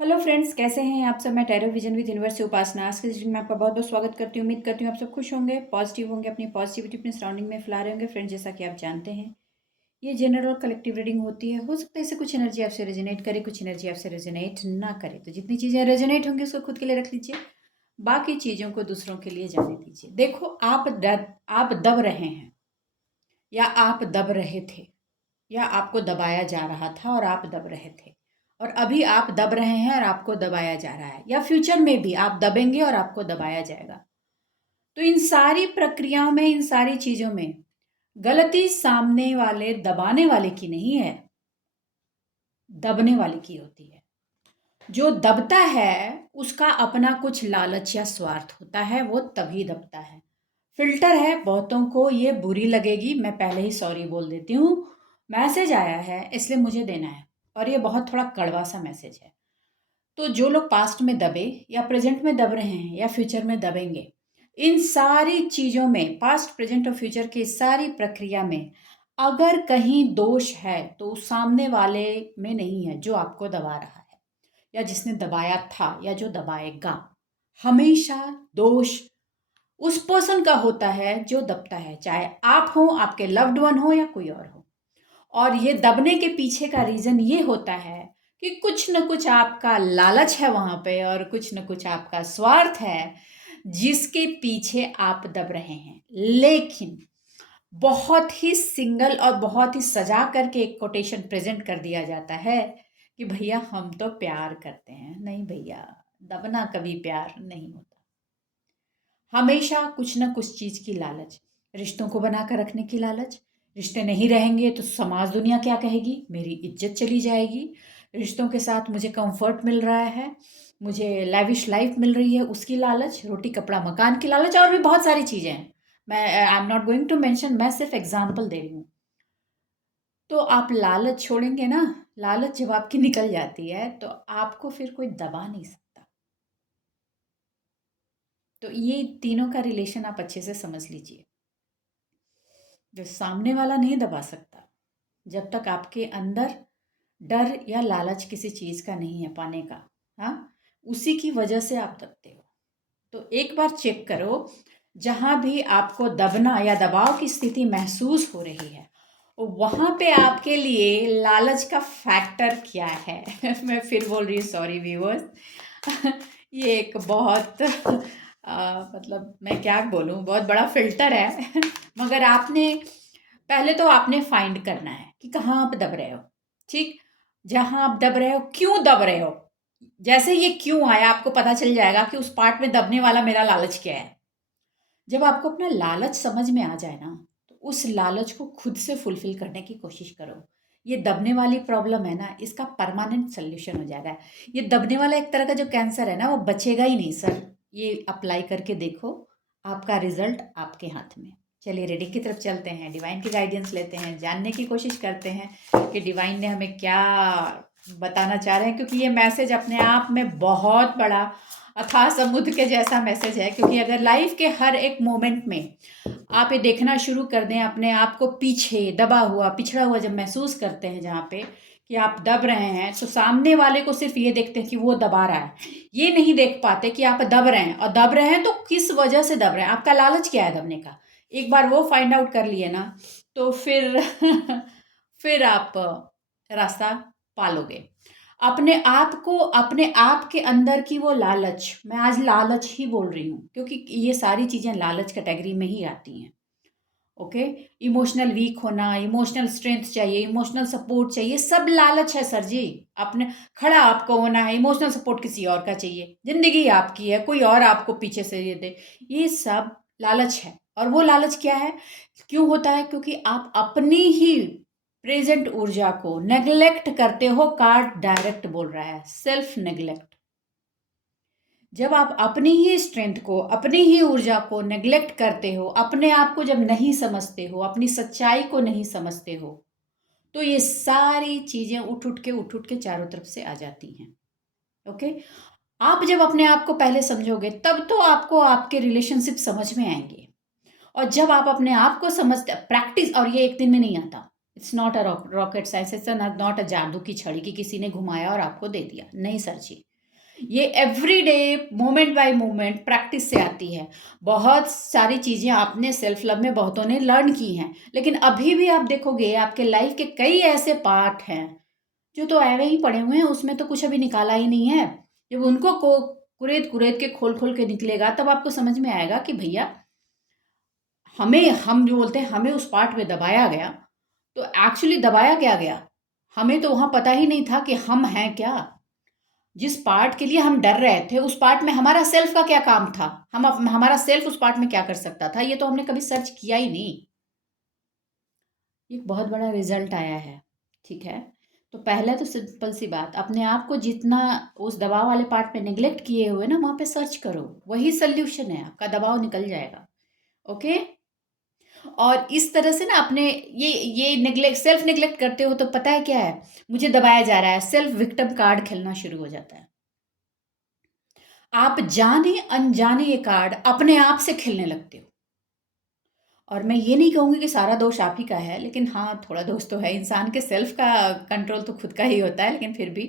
Hello friends, कैसे हैं आप सब। मैं टैरो विजन विद यूनिवर्स से उपासना आज के सेशन में आपका बहुत बहुत स्वागत करती हूँ। उम्मीद करती हूँ आप सब खुश होंगे, पॉजिटिव होंगे, अपनी पॉजिटिविटी अपने सराउंडिंग में फैला रहे होंगे। फ्रेंड्स, जैसा कि आप जानते हैं, ये जनरल और कलेक्टिव रीडिंग होती है। हो सकता है इससे कुछ एनर्जी आपसे रेजोनेट करे, कुछ एनर्जी आपसे रेजोनेट ना करे। तो जितनी चीज़ें रेजोनेट होंगी उसको खुद के लिए रख लीजिए, बाकी चीज़ों को दूसरों के लिए जाने दीजिए। देखो, आप दब रहे हैं, या आप दब रहे थे, या आपको दबाया जा रहा था और आप दब रहे थे, और अभी आप दब रहे हैं और आपको दबाया जा रहा है, या फ्यूचर में भी आप दबेंगे और आपको दबाया जाएगा। तो इन सारी प्रक्रियाओं में, इन सारी चीजों में गलती सामने वाले दबाने वाले की नहीं है, दबने वाले की होती है। जो दबता है उसका अपना कुछ लालच या स्वार्थ होता है, वो तभी दबता है। फिल्टर है, बहुतों को ये बुरी लगेगी, मैं पहले ही सॉरी बोल देती हूँ। मैसेज आया है इसलिए मुझे देना है, और ये बहुत थोड़ा कड़वा सा मैसेज है। तो जो लोग पास्ट में दबे, या प्रेजेंट में दब रहे हैं, या फ्यूचर में दबेंगे, इन सारी चीज़ों में, पास्ट प्रेजेंट और फ्यूचर की सारी प्रक्रिया में अगर कहीं दोष है तो उस सामने वाले में नहीं है जो आपको दबा रहा है, या जिसने दबाया था, या जो दबाएगा। हमेशा दोष उस पर्सन का होता है जो दबता है, चाहे आप हो, आपके लव्ड वन हो, या कोई और हो। और ये दबने के पीछे का रीजन ये होता है कि कुछ न कुछ आपका लालच है वहां पे, और कुछ न कुछ आपका स्वार्थ है जिसके पीछे आप दब रहे हैं। लेकिन बहुत ही सिंगल और बहुत ही सजा करके एक कोटेशन प्रेजेंट कर दिया जाता है कि भैया हम तो प्यार करते हैं। नहीं भैया, दबना कभी प्यार नहीं होता। हमेशा कुछ ना कुछ चीज की लालच, रिश्तों को बनाकर रखने की लालच। रिश्ते नहीं रहेंगे तो समाज दुनिया क्या कहेगी, मेरी इज्जत चली जाएगी। रिश्तों के साथ मुझे कंफर्ट मिल रहा है, मुझे लैविश लाइफ मिल रही है, उसकी लालच, रोटी कपड़ा मकान की लालच, और भी बहुत सारी चीजें हैं। मैं I am not going to mention, मैं सिर्फ एग्जांपल दे रही हूँ। तो आप लालच छोड़ेंगे ना, लालच जब आपकी निकल जाती है तो आपको फिर कोई दबा नहीं सकता। तो ये तीनों का रिलेशन आप अच्छे से समझ लीजिए। जो सामने वाला नहीं दबा सकता, जब तक आपके अंदर डर या लालच किसी चीज का नहीं है पाने का, हाँ, उसी की वजह से आप दबते हो। तो एक बार चेक करो, जहां भी आपको दबना या दबाव की स्थिति महसूस हो रही है, वहां पे आपके लिए लालच का फैक्टर क्या है। मैं फिर बोल रही हूँ, सॉरी व्यूअर्स। ये एक बहुत मतलब मैं क्या बोलूँ, बहुत बड़ा फिल्टर है। मगर आपने पहले तो आपने फाइंड करना है कि कहाँ आप दब रहे हो। ठीक, जहां आप दब रहे हो, क्यों दब रहे हो। जैसे ये क्यों आया, आपको पता चल जाएगा कि उस पार्ट में दबने वाला मेरा लालच क्या है। जब आपको अपना लालच समझ में आ जाए ना, तो उस लालच को खुद से फुलफिल करने की कोशिश करो। ये दबने वाली प्रॉब्लम है ना, इसका परमानेंट सोल्यूशन हो जाएगा। ये दबने वाला एक तरह का जो कैंसर है ना, वो बचेगा ही नहीं सर। ये अप्लाई करके देखो, आपका रिजल्ट आपके हाथ में। चलिए रीडिंग की तरफ चलते हैं, डिवाइन की गाइडेंस लेते हैं, जानने की कोशिश करते हैं कि डिवाइन ने हमें क्या बताना चाह रहे हैं। क्योंकि ये मैसेज अपने आप में बहुत बड़ा अथाह समुद्र के जैसा मैसेज है। क्योंकि अगर लाइफ के हर एक मोमेंट में आप ये देखना शुरू कर दें, अपने आप को पीछे दबा हुआ, पिछड़ा हुआ जब महसूस करते हैं, जहाँ पे कि आप दब रहे हैं, तो सामने वाले को सिर्फ ये देखते हैं कि वो दबा रहा है। ये नहीं देख पाते कि आप दब रहे हैं, और दब रहे हैं तो किस वजह से दब रहे हैं, आपका लालच क्या है दबने का। एक बार वो फाइंड आउट कर लिए ना, तो फिर फिर आप रास्ता पालोगे। अपने आप को, अपने आप के अंदर की वो लालच, मैं आज लालच ही बोल रही हूँ क्योंकि ये सारी चीजें लालच कैटेगरी में ही आती हैं। ओके, इमोशनल वीक होना, इमोशनल स्ट्रेंथ चाहिए, इमोशनल सपोर्ट चाहिए, सब लालच है सर जी। अपने खड़ा आपको होना है, इमोशनल सपोर्ट किसी और का चाहिए, जिंदगी आपकी है, कोई और आपको पीछे से ये दे, ये सब लालच है। और वो लालच क्या है, क्यों होता है, क्योंकि आप अपनी ही प्रेजेंट ऊर्जा को नेग्लेक्ट करते हो। कार्ड डायरेक्ट बोल रहा है, सेल्फ नेग्लेक्ट। जब आप अपनी ही स्ट्रेंथ को, अपनी ही ऊर्जा को नेग्लेक्ट करते हो, अपने आप को जब नहीं समझते हो, अपनी सच्चाई को नहीं समझते हो, तो ये सारी चीजें उठ उठ के चारों तरफ से आ जाती हैं। ओके, आप जब अपने आप को पहले समझोगे, तब तो आपको आपके रिलेशनशिप समझ में आएंगे। और जब आप अपने आप को समझते, प्रैक्टिस, और ये एक दिन में नहीं आता, it's not a rocket science, it's not a जादू की छड़ी कि किसी ने घुमाया और आपको दे दिया। नहीं सर जी, ये every day moment bye moment practice से आती है। बहुत सारी चीज़ें आपने सेल्फ लव में बहुतों ने लर्न की हैं, लेकिन अभी भी आप देखोगे आपके लाइफ के कई ऐसे पार्ट हैं जो तो ऐवे ही पड़े हुए हैं, उसमें तो कुछ अभी निकाला ही नहीं है। जब उनको को कुरेद कुरेद के खोल खोल के निकलेगा तब आपको समझ में आएगा कि भैया हमें, हम जो बोलते हैं हमें उस पार्ट में दबाया गया, तो एक्चुअली दबाया क्या गया? हमें तो वहाँ पता ही नहीं था कि हम हैं क्या? जिस पार्ट के लिए हम डर रहे थे, उस पार्ट में हमारा सेल्फ का क्या काम था? हमारा सेल्फ उस पार्ट में क्या कर सकता था? ये तो हमने कभी सर्च किया ही नहीं। एक बहुत बड़ा रिजल्ट आया है, ठीक है? तो पहले तो सिंपल सी बात, अपने आप को जितना उस दबाव वाले पार्ट में नेग्लेक्ट किए हुए ना, वहाँ पे सर्च करो, वही सॉल्यूशन है, आपका दबाव निकल जाएगा। ओके? और इस तरह से ना अपने ये नेग्लेक्ट, सेल्फ नेग्लेक्ट करते हो तो पता है क्या है, मुझे दबाया जा रहा है, सेल्फ विक्टिम कार्ड खेलना शुरू हो जाता है। आप जाने अनजाने ये कार्ड अपने आप से खेलने लगते हो। और मैं ये नहीं कहूँगी कि सारा दोष आप ही का है, लेकिन हाँ, थोड़ा दोष तो है। इंसान के सेल्फ का कंट्रोल तो खुद का ही होता है, लेकिन फिर भी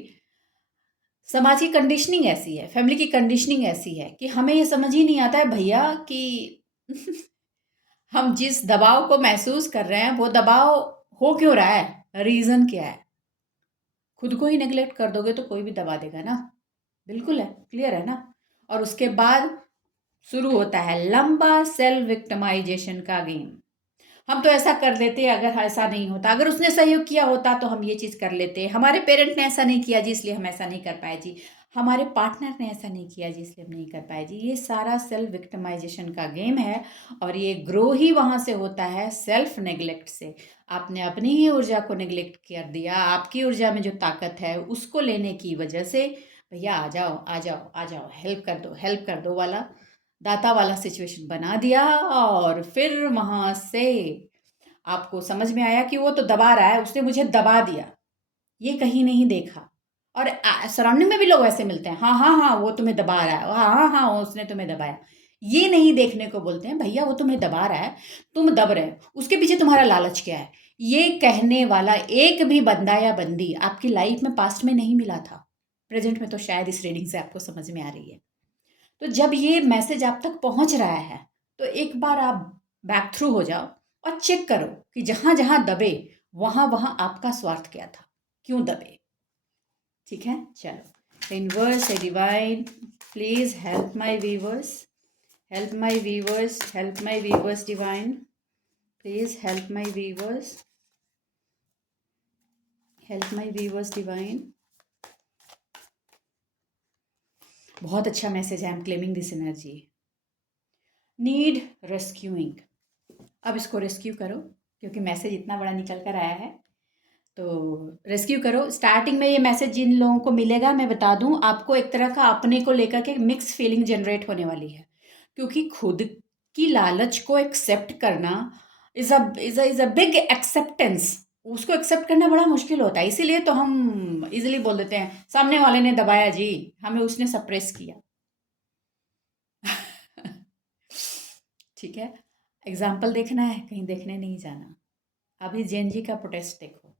समाज की कंडीशनिंग ऐसी है, फैमिली की कंडीशनिंग ऐसी है कि हमें ये समझ ही नहीं आता है भैया कि हम जिस दबाव को महसूस कर रहे हैं वो दबाव हो क्यों रहा है, रीज़न क्या है? खुद को ही नेग्लेक्ट कर दोगे तो कोई भी दबा देगा ना। बिल्कुल है, क्लियर है ना? और उसके बाद शुरू होता है लंबा सेल्फ विक्टिमाइजेशन का गेम। हम तो ऐसा कर देते, अगर ऐसा नहीं होता, अगर उसने सहयोग किया होता तो हम ये चीज़ कर लेते, हमारे पेरेंट ने ऐसा नहीं किया जी इसलिए हम ऐसा नहीं कर पाए जी, हमारे पार्टनर ने ऐसा नहीं किया जी इसलिए हम नहीं कर पाए जी। ये सारा सेल्फ विक्टिमाइजेशन का गेम है और ये ग्रो ही वहाँ से होता है, सेल्फ नेग्लेक्ट से। आपने अपनी ही ऊर्जा को नेग्लेक्ट कर दिया, आपकी ऊर्जा में जो ताकत है उसको लेने की वजह से भैया आ जाओ आ जाओ आ जाओ, हेल्प कर दो वाला, दाता वाला सिचुएशन बना दिया। और फिर वहाँ से आपको समझ में आया कि वो तो दबा रहा है, उसने मुझे दबा दिया, ये कहीं नहीं देखा। और सराउंडिंग में भी लोग ऐसे मिलते हैं, हाँ हाँ हाँ वो तुम्हें दबा रहा है, हाँ हाँ हाँ उसने तुम्हें दबाया। ये नहीं देखने को बोलते हैं भैया वो तुम्हें दबा रहा है, तुम दब रहे हो, उसके पीछे तुम्हारा लालच क्या है? ये कहने वाला एक भी बंदा या बंदी आपकी लाइफ में पास्ट में नहीं मिला था। प्रेजेंट में तो शायद इस रीडिंग से आपको समझ में आ रही है। तो जब ये मैसेज आप तक पहुंच रहा है तो एक बार आप बैक थ्रू हो जाओ और चेक करो कि जहां जहां दबे वहां वहां आपका स्वार्थ क्या था, क्यों दबे। ठीक है, चलो। Universe a divine, please help my viewers, help my viewers, help my viewers divine, please help my viewers, help my viewers divine. बहुत अच्छा मैसेज है, I am claiming this energy. Need rescuing. अब इसको रेस्क्यू करो क्योंकि message इतना बड़ा निकल कर आया है, तो रेस्क्यू करो। स्टार्टिंग में ये मैसेज जिन लोगों को मिलेगा, मैं बता दूं आपको, एक तरह का अपने को लेकर के मिक्स फीलिंग जनरेट होने वाली है, क्योंकि खुद की लालच को एक्सेप्ट करना इज अ बिग एक्सेप्टेंस। उसको एक्सेप्ट करना बड़ा मुश्किल होता है, इसीलिए तो हम इजीली बोल देते हैं सामने वाले ने दबाया जी, हमें उसने सप्रेस किया। ठीक है, एग्जाम्पल देखना है, कहीं देखने नहीं जाना। अभी जेनजी का प्रोटेस्ट देखो।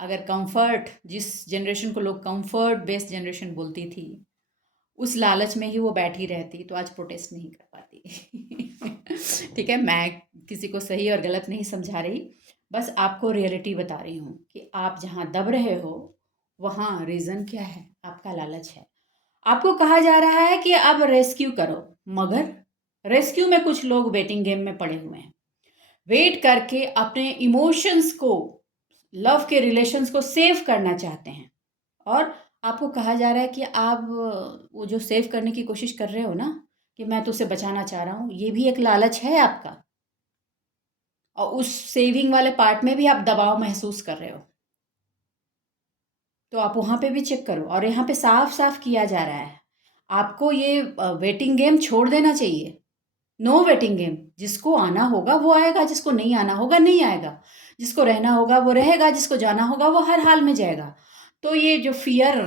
अगर कंफर्ट, जिस जनरेशन को लोग कंफर्ट बेस्ड जनरेशन बोलती थी, उस लालच में ही वो बैठी रहती तो आज प्रोटेस्ट नहीं कर पाती। ठीक है, मैं किसी को सही और गलत नहीं समझा रही, बस आपको रियलिटी बता रही हूँ कि आप जहाँ दब रहे हो वहाँ रीज़न क्या है, आपका लालच है। आपको कहा जा रहा है कि अब रेस्क्यू करो, मगर रेस्क्यू में कुछ लोग वेटिंग गेम में पड़े हुए हैं, वेट करके अपने इमोशंस को, लव के रिलेशंस को सेव करना चाहते हैं। और आपको कहा जा रहा है कि आप वो जो सेव करने की कोशिश कर रहे हो ना, कि मैं तो उसे बचाना चाह रहा हूँ, ये भी एक लालच है आपका। और उस सेविंग वाले पार्ट में भी आप दबाव महसूस कर रहे हो, तो आप वहाँ पे भी चेक करो। और यहाँ पे साफ साफ किया जा रहा है आपको ये वेटिंग गेम छोड़ देना चाहिए। नो वेटिंग गेम, जिसको आना होगा वो आएगा, जिसको नहीं आना होगा नहीं आएगा, जिसको रहना होगा वो रहेगा, जिसको जाना होगा वो हर हाल में जाएगा। तो ये जो फियर,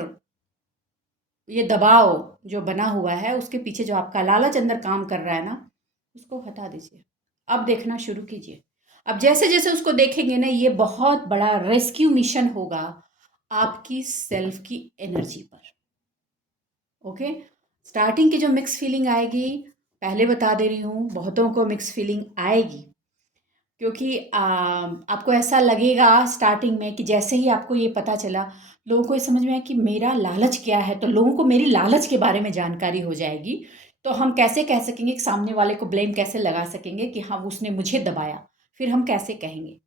ये दबाव जो बना हुआ है, उसके पीछे जो आपका लालच अंदर काम कर रहा है ना, उसको हटा दीजिए। अब देखना शुरू कीजिए। अब जैसे जैसे उसको देखेंगे ना, ये बहुत बड़ा रेस्क्यू मिशन होगा आपकी सेल्फ की एनर्जी पर। ओके, स्टार्टिंग की जो मिक्स फीलिंग आएगी, पहले बता दे रही हूँ, बहुतों को मिक्स फीलिंग आएगी, क्योंकि आपको ऐसा लगेगा स्टार्टिंग में कि जैसे ही आपको ये पता चला, लोगों को ये समझ में आया कि मेरा लालच क्या है, तो लोगों को मेरी लालच के बारे में जानकारी हो जाएगी। तो हम कैसे कह सकेंगे कि सामने वाले को ब्लेम कैसे लगा सकेंगे कि हाँ उसने मुझे दबाया, फिर हम कैसे कहेंगे,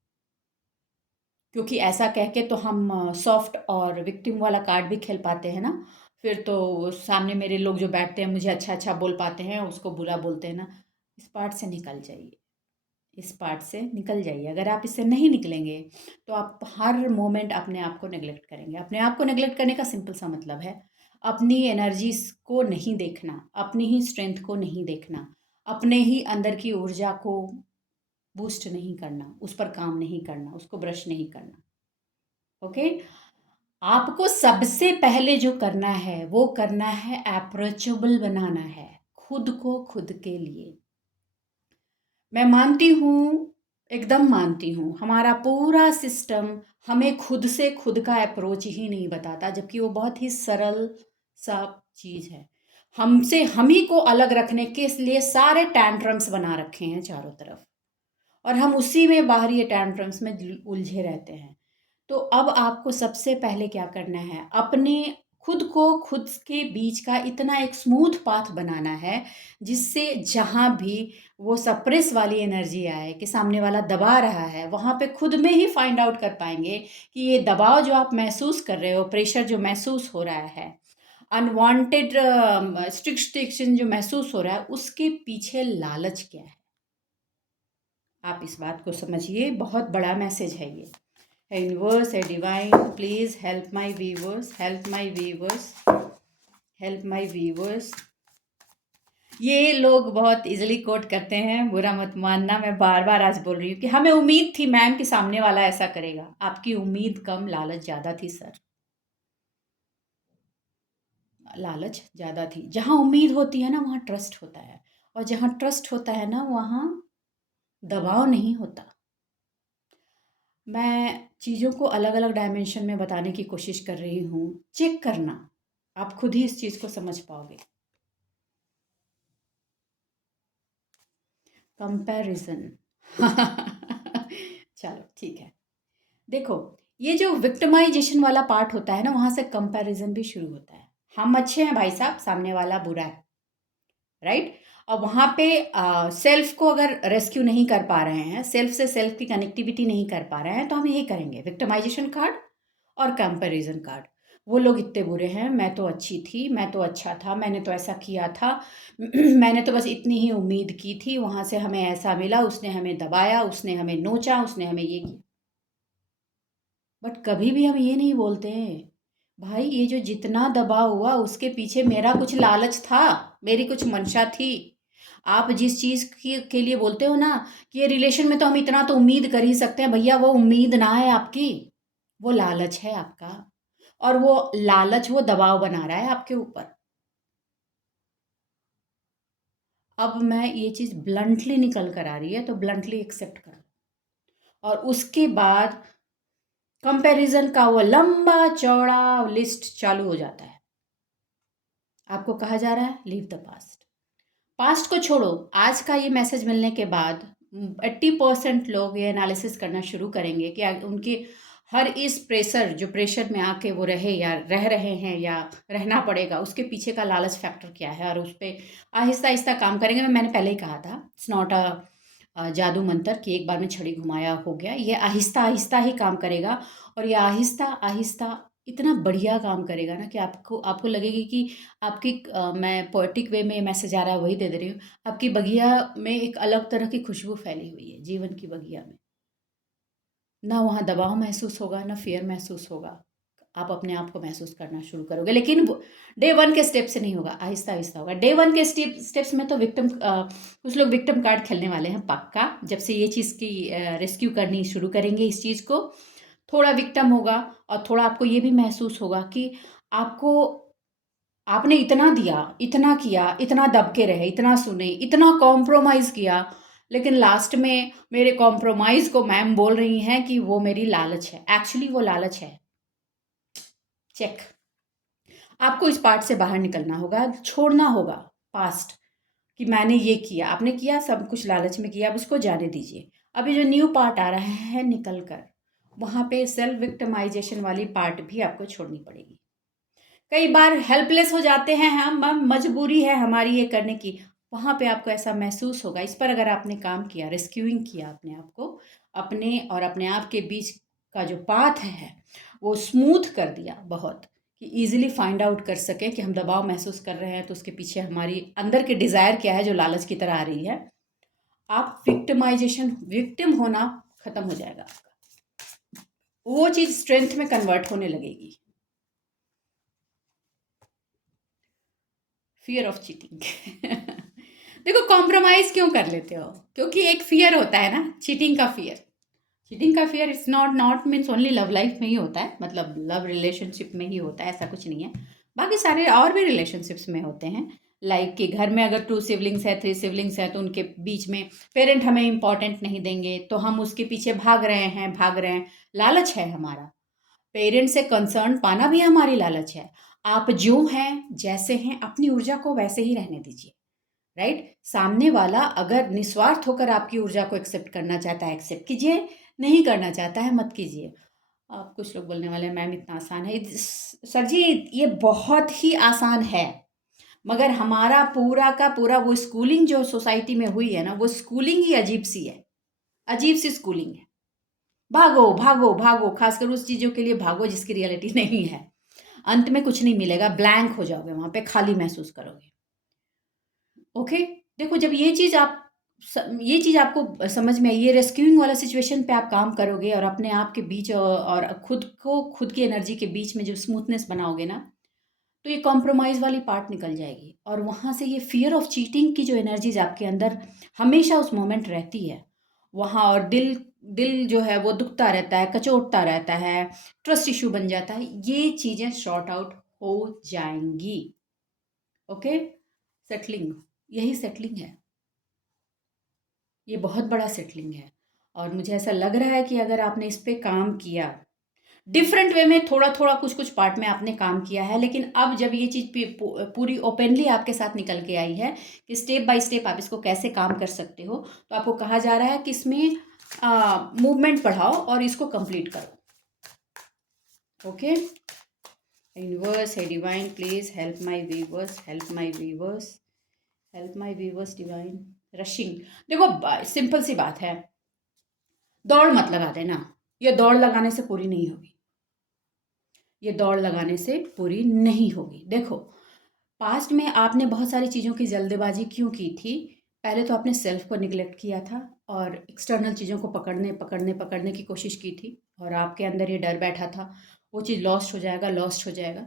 क्योंकि ऐसा कह के तो हम सॉफ्ट और विक्टिम वाला कार्ड भी खेल पाते हैं ना। फिर तो सामने मेरे लोग जो बैठते हैं मुझे अच्छा अच्छा बोल पाते हैं, उसको बुरा बोलते हैं ना। इस पार्ट से निकल जाइए, इस पार्ट से निकल जाइए। अगर आप इससे नहीं निकलेंगे तो आप हर मोमेंट अपने आप को नेग्लेक्ट करेंगे। अपने आप को नेग्लेक्ट करने का सिंपल सा मतलब है अपनी एनर्जीज को नहीं देखना, अपनी ही स्ट्रेंथ को नहीं देखना, अपने ही अंदर की ऊर्जा को बूस्ट नहीं करना, उस पर काम नहीं करना, उसको ब्रश नहीं करना। ओके, आपको सबसे पहले जो करना है वो करना है अप्रोचेबल बनाना है खुद को, खुद के लिए। मैं मानती हूँ, एकदम मानती हूँ, हमारा पूरा सिस्टम हमें खुद से खुद का अप्रोच ही नहीं बताता, जबकि वो बहुत ही सरल सा चीज़ है। हमसे हम ही को अलग रखने के लिए सारे टैंट्रम्स बना रखे हैं चारों तरफ, और हम उसी में बाहरी टैंट्रम्स में उलझे रहते हैं। तो अब आपको सबसे पहले क्या करना है, अपने खुद को खुद के बीच का इतना एक स्मूथ पाथ बनाना है जिससे जहाँ भी वो सप्रेस वाली एनर्जी आए कि सामने वाला दबा रहा है, वहाँ पे खुद में ही फाइंड आउट कर पाएंगे कि ये दबाव जो आप महसूस कर रहे हो, प्रेशर जो महसूस हो रहा है, अनवांटेड स्ट्रिक्शन जो महसूस हो रहा है, उसके पीछे लालच क्या है। आप इस बात को समझिए, बहुत बड़ा मैसेज है ये। यूनिवर्स है, divine, please help my viewers, help my viewers, help my viewers. ये लोग बहुत इजीली कोट करते हैं, बुरा मत मानना, मैं बार बार आज बोल रही हूँ कि हमें उम्मीद थी मैम कि सामने वाला ऐसा करेगा। आपकी उम्मीद कम, लालच ज़्यादा थी सर, लालच ज़्यादा थी। जहाँ उम्मीद होती है ना वहाँ ट्रस्ट होता है, और जहाँ ट्रस्ट होता है ना वहाँ दबाव नहीं होता। मैं चीज़ों को अलग अलग डायमेंशन में बताने की कोशिश कर रही हूँ, चेक करना, आप खुद ही इस चीज़ को समझ पाओगे। कंपैरिजन चलो ठीक है, देखो, ये जो विक्टिमाइजेशन वाला पार्ट होता है ना, वहाँ से कंपैरिजन भी शुरू होता है। हम अच्छे हैं भाई साहब, सामने वाला बुरा है, राइट। और वहाँ पे सेल्फ को अगर रेस्क्यू नहीं कर पा रहे हैं, सेल्फ से सेल्फ की कनेक्टिविटी नहीं कर पा रहे हैं, तो हम यही करेंगे, विक्टिमाइजेशन कार्ड और कंपैरिजन कार्ड। वो लोग इतने बुरे हैं, मैं तो अच्छी थी, मैं तो अच्छा था, मैंने तो ऐसा किया था मैंने तो बस इतनी ही उम्मीद की थी, वहाँ से हमें ऐसा मिला, उसने हमें दबाया, उसने हमें नोचा, उसने हमें ये किया। बट कभी भी हम ये नहीं बोलते हैं भाई ये जो जितना दबाव हुआ उसके पीछे मेरा कुछ लालच था, मेरी कुछ मंशा थी। आप जिस चीज़ के लिए बोलते हो ना कि ये रिलेशन में तो हम इतना तो उम्मीद कर ही सकते हैं, भैया वो उम्मीद ना है आपकी, वो लालच है आपका, और वो लालच वो दबाव बना रहा है आपके ऊपर। अब मैं ये चीज़ ब्लंटली निकल कर आ रही है तो ब्लंटली एक्सेप्ट करो, और उसके बाद कंपैरिजन का वो लंबा चौड़ा लिस्ट चालू हो जाता है। आपको कहा जा रहा है लीव द पास्ट, पास्ट को छोड़ो। आज का ये मैसेज मिलने के बाद 80% लोग ये एनालिसिस करना शुरू करेंगे कि उनके हर इस प्रेशर, जो प्रेशर में आके वो रहे या रह रहे हैं या रहना पड़ेगा, उसके पीछे का लालच फैक्टर क्या है, और उस पर आहिस्ता आहिस्ता काम करेंगे। मैंने पहले ही कहा था, इट्स नॉट अ जादू मंत्र कि एक बार में छड़ी घुमाया हो गया, ये आहिस्ता आहिस्ता ही काम करेगा। और ये आहिस्ता आहिस्ता इतना बढ़िया काम करेगा ना कि आपको आपको लगेगी कि आपकी मैं पोएटिक वे में मैसेज आ रहा है वही दे दे रही हूँ, आपकी बगिया में एक अलग तरह की खुशबू फैली हुई है, जीवन की बगिया में। ना वहाँ दबाव महसूस होगा, ना फियर महसूस होगा, आप अपने आप को महसूस करना शुरू करोगे। लेकिन डे वन के स्टेप से नहीं होगा, आहिस्ता आहिस्ता होगा। डे वन के स्टेप्स में तो विक्टिम कुछ लोग विक्टिम कार्ड खेलने वाले हैं पक्का, जब से ये चीज़ की रेस्क्यू करनी शुरू करेंगे इस चीज़ को, थोड़ा विक्टिम होगा, और थोड़ा आपको ये भी महसूस होगा कि आपको, आपने इतना दिया, इतना किया, इतना दब के रहे, इतना सुने, इतना कॉम्प्रोमाइज़ किया, लेकिन लास्ट में मेरे कॉम्प्रोमाइज़ को मैम बोल रही हैं कि वो मेरी लालच है। एक्चुअली वो लालच है। चेक। आपको इस पार्ट से बाहर निकलना होगा, छोड़ना होगा पास्ट कि मैंने ये किया, आपने किया, सब कुछ लालच में किया, अब उसको जाने दीजिए। अभी जो न्यू पार्ट आ रहा है निकल कर, वहाँ पे सेल्फ विक्टिमाइजेशन वाली पार्ट भी आपको छोड़नी पड़ेगी। कई बार हेल्पलेस हो जाते हैं हम मजबूरी है हमारी ये करने की, वहाँ पे आपको ऐसा महसूस होगा। इस पर अगर आपने काम किया, रेस्क्यूइंग किया अपने आप को, अपने और अपने आप के बीच का जो पाथ है वो स्मूथ कर दिया बहुत, कि ईजिली फाइंड आउट कर सके कि हम दबाव महसूस कर रहे हैं तो उसके पीछे हमारी अंदर की डिज़ायर क्या है जो लालच की तरह आ रही है। आप विक्टिम होना खत्म हो जाएगा आपका, वो चीज़ स्ट्रेंथ में कन्वर्ट होने लगेगी। फियर ऑफ चीटिंग देखो, कॉम्प्रोमाइज क्यों कर लेते हो? क्योंकि एक फियर होता है ना, चीटिंग का फियर। चीटिंग का fear it's not means only love life में ही होता है, मतलब लव रिलेशनशिप में ही होता है, ऐसा कुछ नहीं है। बाकी सारे और भी रिलेशनशिप्स में होते हैं। लाइक कि घर में अगर 2 सिबलिंग्स है, 3 सिबलिंग्स है, तो उनके बीच में पेरेंट हमें इंपॉर्टेंट नहीं देंगे तो हम उसके पीछे भाग रहे हैं, लालच है हमारा। पेरेंट्स से कंसर्न पाना भी हमारी लालच है। आप जो हैं, जैसे हैं, अपनी ऊर्जा को वैसे ही रहने दीजिए। राइट? सामने वाला अगर निस्वार्थ होकर आपकी ऊर्जा को एक्सेप्ट करना चाहता है, एक्सेप्ट कीजिए, नहीं करना चाहता है, मत कीजिए। अब कुछ लोग बोलने वाले हैं, मैम इतना आसान है। सर जी, ये बहुत ही आसान है, मगर हमारा पूरा का पूरा वो स्कूलिंग जो सोसाइटी में हुई है ना, वो स्कूलिंग ही अजीब सी है, अजीब सी स्कूलिंग है। भागो भागो भागो, खासकर उस चीज़ों के लिए भागो जिसकी रियलिटी नहीं है। अंत में कुछ नहीं मिलेगा, ब्लैंक हो जाओगे, वहां पे खाली महसूस करोगे। ओके। देखो, जब ये चीज़ आपको समझ में आई, ये रेस्क्यूइंग वाला सिचुएशन पे आप काम करोगे और अपने आप के बीच और खुद की एनर्जी के बीच में जो स्मूथनेस बनाओगे ना, तो ये कॉम्प्रोमाइज़ वाली पार्ट निकल जाएगी और वहाँ से ये फियर ऑफ चीटिंग की जो एनर्जीज आपके अंदर हमेशा उस मोमेंट रहती है वहाँ, और दिल दिल जो है वो दुखता रहता है, कचोटता रहता है, ट्रस्ट इशू बन जाता है, ये चीज़ें शॉर्ट आउट हो जाएंगी। ओके। सेटलिंग, यही सेटलिंग है, ये बहुत बड़ा सेटलिंग है। और मुझे ऐसा लग रहा है कि अगर आपने इस पे काम किया, डिफरेंट वे में, थोड़ा थोड़ा कुछ कुछ पार्ट में आपने काम किया है, लेकिन अब जब ये चीज़ पूरी ओपनली आपके साथ निकल के आई है कि स्टेप बाय स्टेप आप इसको कैसे काम कर सकते हो, तो आपको कहा जा रहा है कि इसमें मूवमेंट बढ़ाओ और इसको कंप्लीट करो। ओके। यूनिवर्स है divine, please help my viewers, help my viewers, help my viewers divine. Rushing, देखो सिंपल सी बात है, दौड़ मत लगा देना। ये दौड़ लगाने से पूरी नहीं होगी, ये दौड़ लगाने से पूरी नहीं होगी। देखो, पास्ट में आपने बहुत सारी चीज़ों की जल्दबाजी क्यों की थी? पहले तो आपने सेल्फ को निगलेक्ट किया था और एक्सटर्नल चीज़ों को पकड़ने की कोशिश की थी, और आपके अंदर ये डर बैठा था वो चीज़ लॉस्ट हो जाएगा, लॉस्ट हो जाएगा।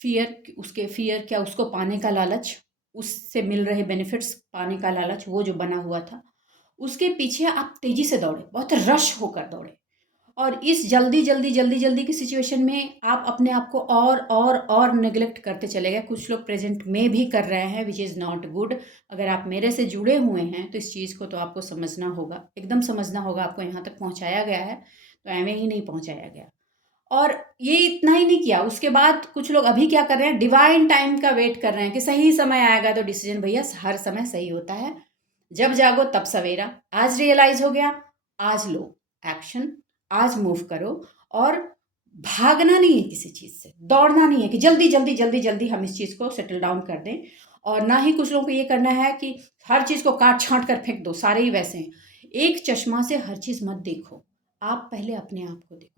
फियर क्या, उसको पाने का लालच, उससे मिल रहे बेनिफिट्स पाने का लालच, वो जो बना हुआ था, उसके पीछे आप तेज़ी से दौड़े, बहुत रश होकर दौड़े। और इस जल्दी की सिचुएशन में आप अपने आप को और नेग्लेक्ट करते चले गए। कुछ लोग प्रेजेंट में भी कर रहे हैं, विच इज़ नॉट गुड। अगर आप मेरे से जुड़े हुए हैं तो इस चीज़ को तो आपको समझना होगा, एकदम समझना होगा। आपको यहाँ तक पहुँचाया गया है तो एवं ही नहीं पहुँचाया गया। और ये इतना ही नहीं किया, उसके बाद कुछ लोग अभी क्या कर रहे हैं, डिवाइन टाइम का वेट कर रहे हैं कि सही समय आएगा तो डिसीजन। भैया, हर समय सही होता है, जब जागो तब सवेरा। आज रियलाइज हो गया, आज लो एक्शन, आज मूव करो। और भागना नहीं है किसी चीज़ से, दौड़ना नहीं है कि जल्दी हम इस चीज़ को सेटल डाउन कर दें। और ना ही कुछ लोगों को ये करना है कि हर चीज़ को काट छांट कर फेंक दो, सारे ही वैसे हैं। एक चश्मा से हर चीज़ मत देखो, आप पहले अपने आप को देखो,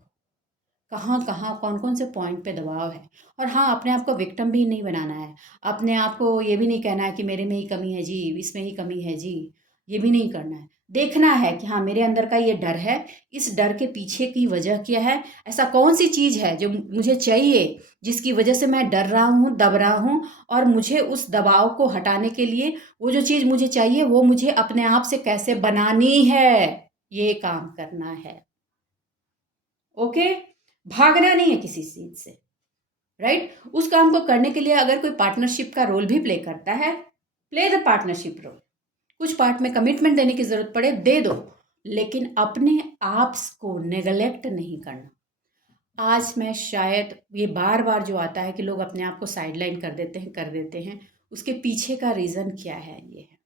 कहाँ कहाँ कौन कौन से पॉइंट पे दबाव है। और हाँ, अपने आप को विक्टिम भी नहीं बनाना है, अपने आप को ये भी नहीं कहना है कि मेरे में ही कमी है जी, इसमें ही कमी है जी, ये भी नहीं करना है। देखना है कि हाँ, मेरे अंदर का ये डर है, इस डर के पीछे की वजह क्या है, ऐसा कौन सी चीज़ है जो मुझे चाहिए, जिसकी वजह से मैं डर रहा हूँ, दब रहा हूँ, और मुझे उस दबाव को हटाने के लिए वो जो चीज़ मुझे चाहिए वो मुझे अपने आप से कैसे बनानी है, ये काम करना है। ओके। भागना नहीं है किसी चीज से। राइट? उस काम को करने के लिए अगर कोई पार्टनरशिप का रोल भी प्ले करता है, प्ले द पार्टनरशिप रोल। कुछ पार्ट में कमिटमेंट देने की ज़रूरत पड़े दे दो, लेकिन अपने आप को नेगलेक्ट नहीं करना। आज मैं शायद ये बार-बार जो आता है कि लोग अपने आप को साइडलाइन कर देते हैं, उसके पीछे का रीज़न क्या है ये है।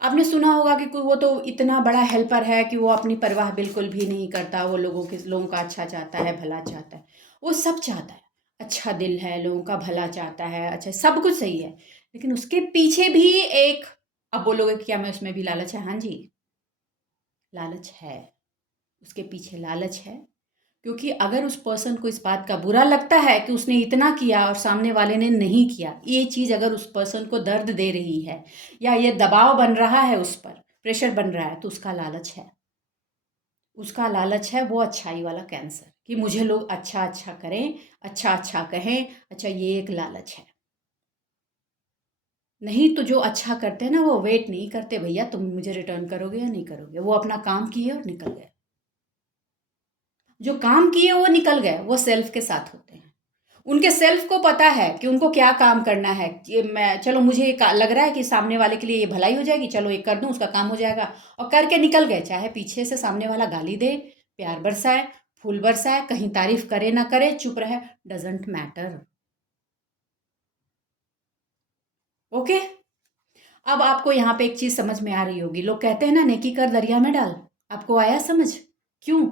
आपने सुना होगा कि कोई वो तो इतना बड़ा हेल्पर है कि वो अपनी परवाह बिल्कुल भी नहीं करता, वो लोगों का अच्छा चाहता है, भला चाहता है। वो सब चाहता है, अच्छा दिल है, लोगों का भला चाहता है, अच्छा सब कुछ सही है। लेकिन उसके पीछे भी एक, अब बोलोगे कि क्या मैं उसमें भी लालच है? हाँ जी, लालच है। उसके पीछे लालच है, क्योंकि अगर उस पर्सन को इस बात का बुरा लगता है कि उसने इतना किया और सामने वाले ने नहीं किया, ये चीज़ अगर उस पर्सन को दर्द दे रही है या ये दबाव बन रहा है उस पर, प्रेशर बन रहा है, तो उसका लालच है। उसका लालच है वो अच्छाई वाला कैंसर, कि मुझे लोग अच्छा अच्छा करें, अच्छा अच्छा कहें। अच्छा, ये एक लालच है। नहीं तो जो अच्छा करते हैं ना, वो वेट नहीं करते भैया तुम मुझे रिटर्न करोगे या नहीं करोगे, वो अपना काम किए और निकल गए। जो काम किए वो निकल गए, वो सेल्फ के साथ होते हैं। उनके सेल्फ को पता है कि उनको क्या काम करना है, कि मैं चलो मुझे लग रहा है कि सामने वाले के लिए ये भलाई हो जाएगी, चलो ये कर दूं, उसका काम हो जाएगा, और करके निकल गए। चाहे पीछे से सामने वाला गाली दे, प्यार बरसाए, फूल बरसाए, कहीं तारीफ करे ना करे, चुप रहे, डजेंट मैटर। ओके। अब आपको यहाँ पे एक चीज समझ में आ रही होगी, लोग कहते हैं ना नेकी कर दरिया में डाल। आपको आया समझ? क्यों?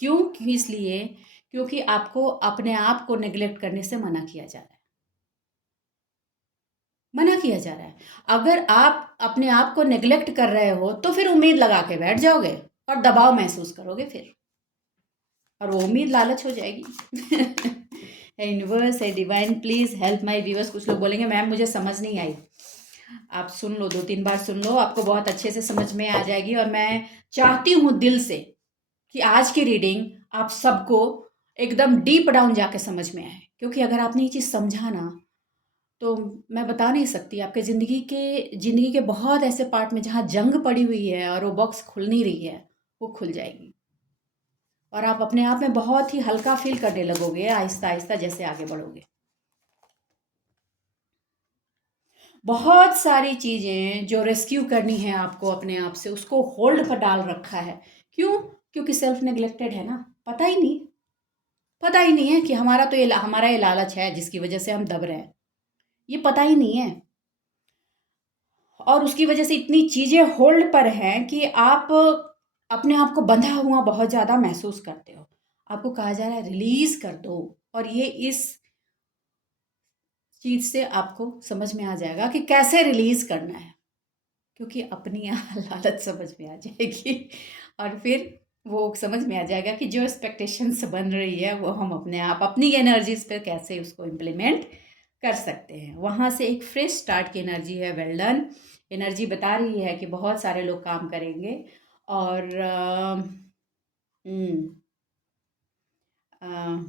क्यों? क्यों? इसलिए क्योंकि आपको अपने आप को नेग्लेक्ट करने से मना किया जा रहा है। मना किया जा रहा है। अगर आप अपने आप को नेग्लेक्ट कर रहे हो तो फिर उम्मीद लगा के बैठ जाओगे और दबाव महसूस करोगे फिर, और वो उम्मीद लालच हो जाएगी। यूनिवर्स है divine please help my viewers. कुछ लोग बोलेंगे मैम मुझे समझ नहीं आई। आप सुन लो, 2-3 बार सुन लो, आपको बहुत अच्छे से समझ में आ जाएगी। और मैं चाहती हूँ दिल से कि आज की रीडिंग आप सबको एकदम डीप डाउन जाके समझ में आए, क्योंकि अगर आपने ये चीज़ समझा ना, तो मैं बता नहीं सकती, आपके ज़िंदगी के बहुत ऐसे पार्ट में जहाँ जंग पड़ी हुई है और वो बॉक्स खुल नहीं रही है, वो खुल जाएगी। और आप अपने आप में बहुत ही हल्का फील करने लगोगे आहिस्ता आहिस्ता जैसे आगे बढ़ोगे। बहुत सारी चीज़ें जो रेस्क्यू करनी है आपको अपने आप से, उसको होल्ड पर डाल रखा है। क्यों? क्योंकि सेल्फ नेग्लेक्टेड है ना, पता ही नहीं है कि हमारा ये लालच है जिसकी वजह से हम दब रहे हैं, ये पता ही नहीं है। और उसकी वजह से इतनी चीज़ें होल्ड पर हैं कि आप अपने आप को बंधा हुआ बहुत ज़्यादा महसूस करते हो। आपको कहा जा रहा है रिलीज़ कर दो, और ये इस चीज़ से आपको समझ में आ जाएगा कि कैसे रिलीज़ करना है, क्योंकि अपनी यहाँ लालच समझ में आ जाएगी। और फिर वो समझ में आ जाएगा कि जो एक्सपेक्टेशंस बन रही है वो हम अपने आप अपनी एनर्जीज़ पे कैसे उसको इम्प्लीमेंट कर सकते हैं। वहाँ से एक फ्रेश स्टार्ट की एनर्जी है। Well done. एनर्जी बता रही है कि बहुत सारे लोग काम करेंगे। और हम्म, अ,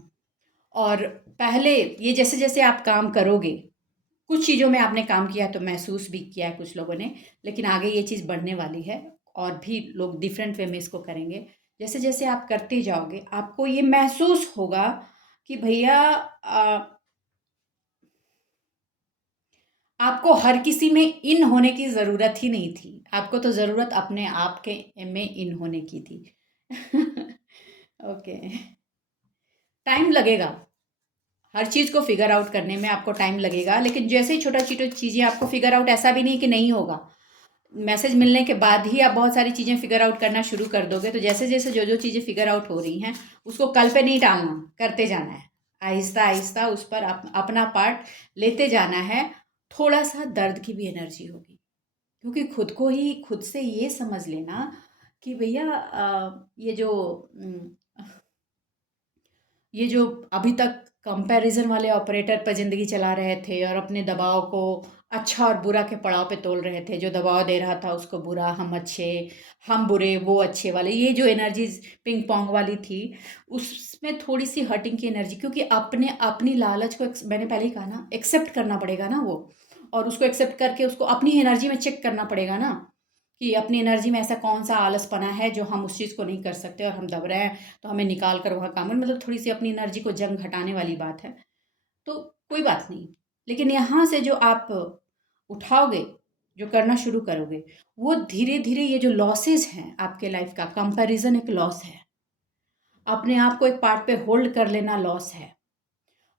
और पहले ये जैसे जैसे आप काम करोगे, कुछ चीज़ों में आपने काम किया तो महसूस भी किया है कुछ लोगों ने, लेकिन आगे ये चीज़ बढ़ने वाली है और भी लोग डिफरेंट वे में इसको करेंगे। जैसे जैसे आप करते जाओगे आपको ये महसूस होगा कि भैया आपको हर किसी में इन होने की ज़रूरत ही नहीं थी। आपको तो ज़रूरत अपने आप के में इन होने की थी। ओके। टाइम लगेगा, हर चीज़ को फिगर आउट करने में आपको टाइम लगेगा, लेकिन जैसे ही छोटा छोटा चीज़ें आपको फिगर आउट, ऐसा भी नहीं कि नहीं होगा। मैसेज मिलने के बाद ही आप बहुत सारी चीज़ें फिगर आउट करना शुरू कर दोगे, तो जैसे जैसे जो जो चीज़ें फिगर आउट हो रही हैं उसको कल पे नहीं टालना, करते जाना है। आहिस्ता आहिस्ता उस पर अपना पार्ट लेते जाना है। थोड़ा सा दर्द की भी एनर्जी होगी, क्योंकि खुद को ही खुद से ये समझ लेना कि भैया ये जो अभी तक कंपैरिजन वाले ऑपरेटर पर ज़िंदगी चला रहे थे और अपने दबाव को अच्छा और बुरा के पड़ाव पे तोल रहे थे, जो दबाव दे रहा था उसको बुरा, हम अच्छे, हम बुरे, वो अच्छे वाले, ये जो एनर्जीज पिंग पोंग वाली थी, उसमें थोड़ी सी हर्टिंग की एनर्जी, क्योंकि अपने अपनी लालच को मैंने पहले ही कहा ना, एक्सेप्ट करना पड़ेगा ना वो, और उसको एक्सेप्ट करके उसको अपनी एनर्जी में चेक करना पड़ेगा ना, कि अपनी एनर्जी में ऐसा कौन सा आलसपना है जो हम उस चीज़ को नहीं कर सकते और हम दब रहे हैं, तो हमें निकाल कर वहाँ काम, मतलब थोड़ी सी अपनी एनर्जी को जंग घटाने वाली बात है। तो कोई बात नहीं, लेकिन यहाँ से जो आप उठाओगे, जो करना शुरू करोगे, वो धीरे धीरे ये जो लॉसेस हैं आपके लाइफ का, कंपैरिजन एक लॉस है, अपने आप को एक पार्ट पे होल्ड कर लेना लॉस है,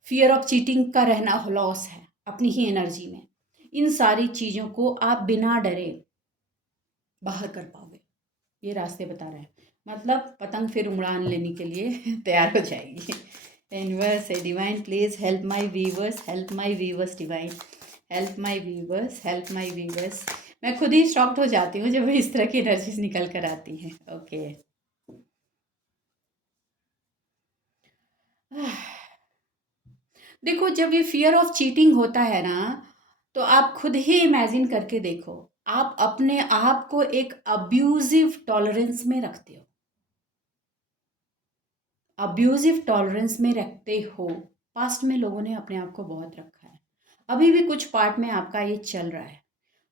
फियर ऑफ चीटिंग का रहना लॉस है अपनी ही एनर्जी में। इन सारी चीज़ों को आप बिना डरे बाहर कर पाओगे, ये रास्ते बता रहे हैं। मतलब पतंग फिर उड़ान लेने के लिए तैयार हो जाएगी। यूनिवर्स है divine, please help my viewers, help my viewers divine, help my viewers, help my viewers. मैं खुद ही शॉक्ड हो जाती हूँ जब इस तरह की एनर्जीज निकल कर आती हैं। ओके देखो, जब ये फियर ऑफ चीटिंग होता है ना, तो आप खुद ही इमेजिन करके देखो, आप अपने आप को एक अब्यूजिव टॉलरेंस में रखते हो, अब्यूजिव टॉलरेंस में रखते हो। पास्ट में लोगों ने अपने आप को बहुत रखा है, अभी भी कुछ पार्ट में आपका ये चल रहा है।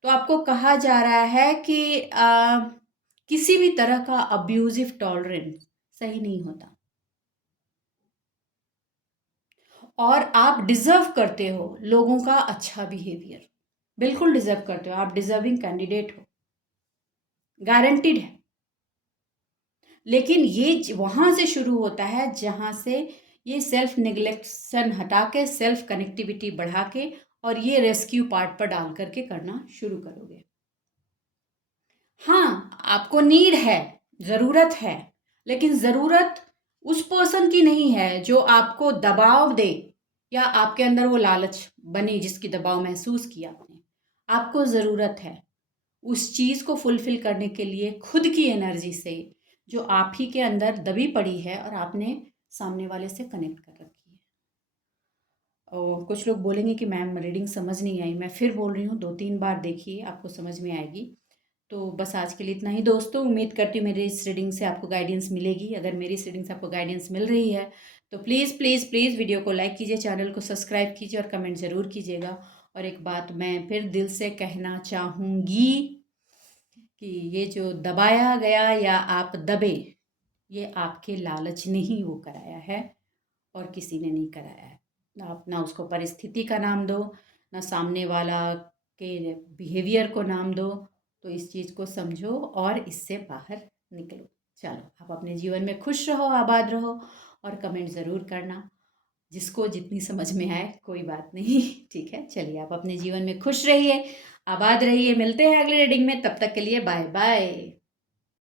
तो आपको कहा जा रहा है कि किसी भी तरह का अब्यूजिव टॉलरेंस सही नहीं होता, और आप डिजर्व करते हो लोगों का अच्छा बिहेवियर, बिल्कुल डिजर्व करते हो, आप डिजर्विंग कैंडिडेट हो, गारंटीड है। लेकिन ये वहां से शुरू होता है जहां से ये सेल्फ निग्लेक्शन हटा के सेल्फ कनेक्टिविटी बढ़ा के और ये रेस्क्यू पार्ट पर डाल करके करना शुरू करोगे। हाँ, आपको नीड है, ज़रूरत है, लेकिन ज़रूरत उस पर्सन की नहीं है जो आपको दबाव दे या आपके अंदर वो लालच बने जिसकी दबाव महसूस किया आपने। आपको ज़रूरत है उस चीज़ को फुलफिल करने के लिए खुद की एनर्जी से, जो आप ही के अंदर दबी पड़ी है और आपने सामने वाले से कनेक्ट कर रखी है। और कुछ लोग बोलेंगे कि मैम रीडिंग समझ नहीं आई, मैं फिर बोल रही हूँ 2-3 बार देखिए, आपको समझ में आएगी। तो बस आज के लिए इतना ही दोस्तों, उम्मीद करती हूँ मेरी इस रीडिंग से आपको गाइडेंस मिलेगी। अगर मेरी इस रीडिंग से आपको गाइडेंस मिल रही है तो प्लीज़ प्लीज़ प्लीज़ वीडियो को लाइक कीजिए, चैनल को सब्सक्राइब कीजिए और कमेंट ज़रूर कीजिएगा। और एक बात मैं फिर दिल से कहना चाहूँगी कि ये जो दबाया गया या आप दबे, ये आपके लालच ने ही वो कराया है और किसी ने नहीं कराया है। आप ना उसको परिस्थिति का नाम दो, ना सामने वाला के बिहेवियर को नाम दो। तो इस चीज़ को समझो और इससे बाहर निकलो। चलो, आप अपने जीवन में खुश रहो, आबाद रहो और कमेंट ज़रूर करना। जिसको जितनी समझ में आए कोई बात नहीं, ठीक है। चलिए, आप अपने जीवन में खुश रहिए, आबाद रहिए। मिलते हैं अगले रीडिंग में, तब तक के लिए बाय बाय।